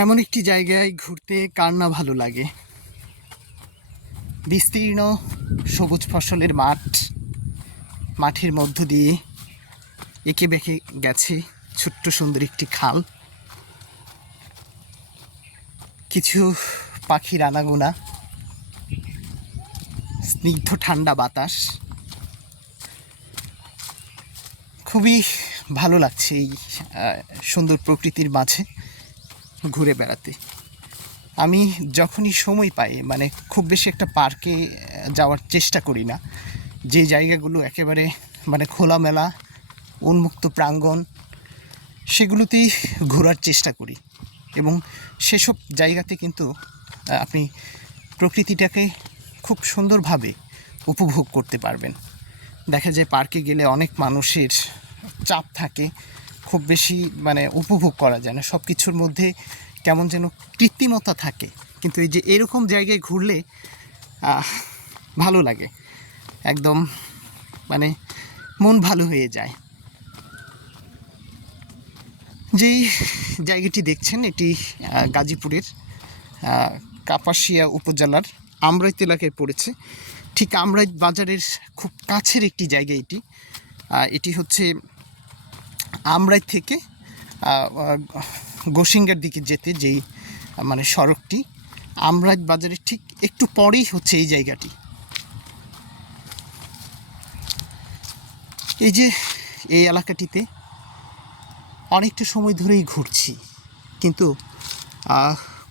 এমন একটি জায়গায় ঘুরতে কার না ভালো লাগে? বিস্তীর্ণ সবুজ ফসলের মাঠ, মাঠের মধ্য দিয়ে এঁকে বেঁকে গেছে ছোট্ট সুন্দর একটি খাল। কিছু পাখির আনাগোনা, স্নিগ্ধ ঠান্ডা বাতাস। খুবই ভালো লাগছে এই সুন্দর প্রকৃতির মাঝে। ঘুরে বেড়াতে। আমি যখনই সময় পাই মানে খুব বেশি একটা পার্কে যাওয়ার চেষ্টা করি না। যে জায়গাগুলো একেবারে মানে খোলামেলা, উন্মুক্ত প্রাঙ্গণ, সেগুলোতেই ঘোরার চেষ্টা করি। এবং সেসব জায়গাতে কিন্তু আপনি প্রকৃতিটাকে খুব সুন্দরভাবে উপভোগ করতে পারবেন। দেখা যায় পার্কে গেলে অনেক মানুষের চাপ থাকে খুব বেশি মানে উপভোগ করা যায় না। সব কিছুর মধ্যে কেমন যেন কৃত্রিমতা থাকে। কিন্তু এই যে এরকম জায়গায় ঘুরলে ভালো লাগে। একদম মানে মন ভালো হয়ে যায়। যেই জায়গাটি দেখছেন, এটি গাজীপুরের কাপাসিয়া উপজেলার আমরাইত এলাকায় পড়েছে। ঠিক আমরাইত বাজারের খুব কাছের একটি জায়গা এটি। এটি হচ্ছে আমরাই থেকে গোসিঙ্গার দিকে যেতে যেই মানে সড়কটি, আমরাই বাজারের ঠিক একটু পরেই হচ্ছে এই জায়গাটি। এই যে এই এলাকাটিতে অনেকটা সময় ধরেই ঘুরছি, কিন্তু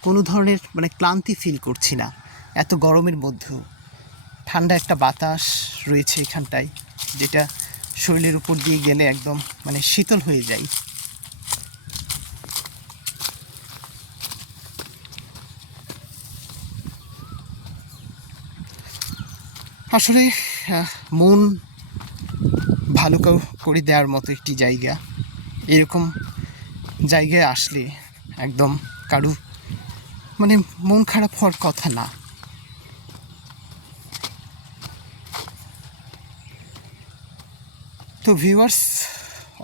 কোনো ধরনের মানে ক্লান্তি ফিল করছি না। এত গরমের মধ্যেও। ঠান্ডা একটা বাতাস রয়েছে এখানটায়, যেটা শরীরের উপর দিয়ে গেলে একদম মানে শীতল হয়ে যায়। আসলে মন ভালো করে দেওয়ার মতো একটি জায়গা। এরকম জায়গায় আসলে একদম কারু মানে মন খারাপ হওয়ার কথা না। তো ভিউয়ার্স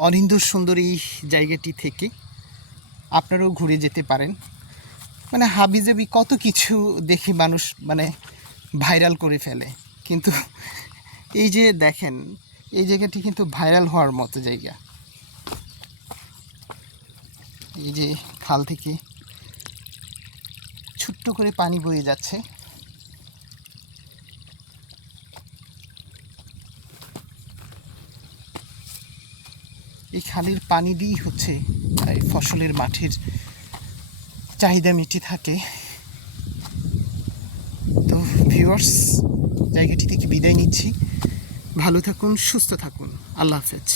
অরিন্দর সুন্দর এই জায়গাটি থেকে আপনারাও ঘুরে যেতে পারেন। মানে হাবিজাবি কত কিছু দেখি মানুষ মানে ভাইরাল করে ফেলে। কিন্তু এই যে দেখেন, এই জায়গাটি কিন্তু ভাইরাল হওয়ার মতো জায়গা। এই যে খাল থেকে ছোট্ট করে পানি বয়ে যাচ্ছে। এই খালের পানি দিয়েই হচ্ছে ফসলের মাঠের চাহিদা মিটে থাকে। তো ভিউয়ার্স জায়গাটি থেকে বিদায় নিচ্ছি। ভালো থাকুন, সুস্থ থাকুন। আল্লাহ হাফেজ।